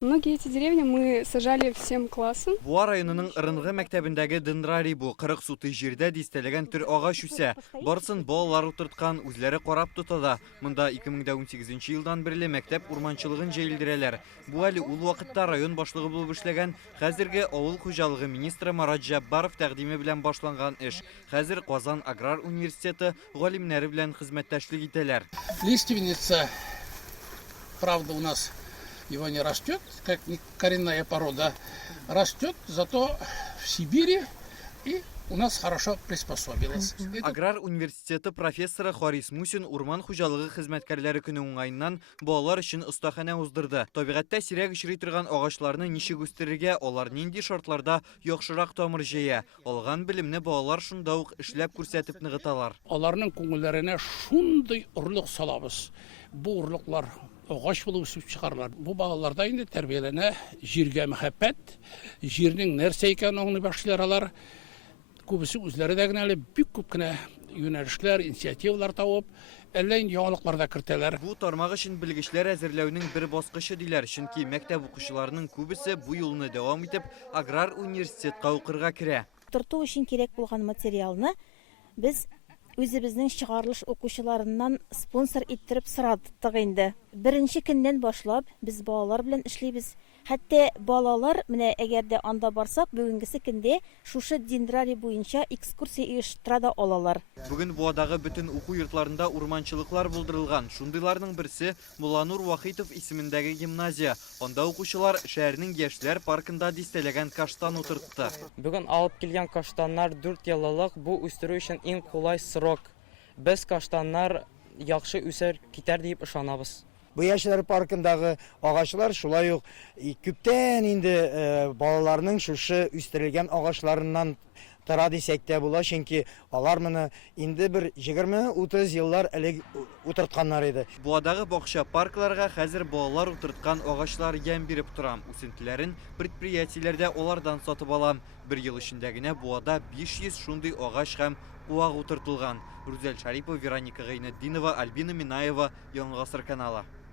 Многие эти деревни мы сажали всем классом. Буа районының ырынғы мәктәбендәге дынрари бу 40 суты җирдә дистәләгән төр агач үсә. Барсын балалар утырткан, үзләре карап тотада. Монда 2018 елдан бирле мәктәп урманчылыгын җәелдерәләр. Бу әле ул вакытта район башлыгы булып эшләгән, хәзерге авыл хуҗалыгы министры Марат Җаббаров тәкъдиме белән башланган эш. Хәзер Казан аграр университеты галимнәре белән хезмәттәшлек итәләр. Лиственница, правда, у нас его не растет, как коренная порода, растет, зато в Сибири и у нас хорошо приспособилась. Аграр университеты профессоры Харис Мусин урман хуҗалыгы хезмәткәрләре көне уңайыннан балалар өчен остахана уздырды. Табигатьтә сирәк очрый торган агачларны ничек үстерергә, алар нинди шартларда яхшырак тамыр җыя. Алган белемне балалар шунда ук эшләп күрсәтеп ныгыталар. Аларның күңелләренә шундый урлык салабыз. Бу урлыклар агач булып үсеп чыгарлар. Бу балаларда инде тәрбияләнә җиргә мәхәббәт, җирнең нәрсә икәнен аңлый башлыйлар. Күбесе үзләре дә генә бик күп кенә юнәлешләр, инициативалар табып, әллә инде яңалыкларда кертәләр. Бу тармак өчен белгечләр әзерләүнең бер баскычы диләр, чөнки мәктәп укучыларының күбесе бу юлны дәвам итеп аграр университетка укырга керә. Тырту өчен кирәк булган материалны без үзебезнең чыгарылыш укучыларыннан спонсор иттереп сорадык инде. Беренче көннән башлап без балалар белән эшлибез. Хәтта балалар менә әгәр дә анда барсак, бүгенгесе көндә шушы дендрарий буенча экскурсия оештыра да алалар. Бүген Буадагы бөтен уку йортларында урманчылыклар булдырылган. Шундыйларның берсе Муланур Вахитов исемендәге гимназия. Анда укучылар шәһәрнең яшьләр паркында дистәләгән каштан утыртты. Бүген алып килгән каштаннар 4 еллык, бу үстерү өчен иң кулай срок. Без каштаннар яхшы үсәр китәр дип ышанабыз. Bu яшьләр паркындагы агачлар шулай ук күптән инде балаларның шушы үстерелгән агачларыннан тора дисәк тә була, чөнки алар моны инде бер 20-30 еллар элек утыртканнар иде. Буадагы бакча паркларга хәзер балалар утырткан агачлар ямь биреп торам. Үсентеләрен предприятиеләрдә алардан сатып алам. Бер ел эчендә генә Буада 500 шундый агач һәм куак утыртылган. Рүзәл Шарипов, Вероника Гайнетдинова, Альбина Минаева, Яңа Гасыр каналы.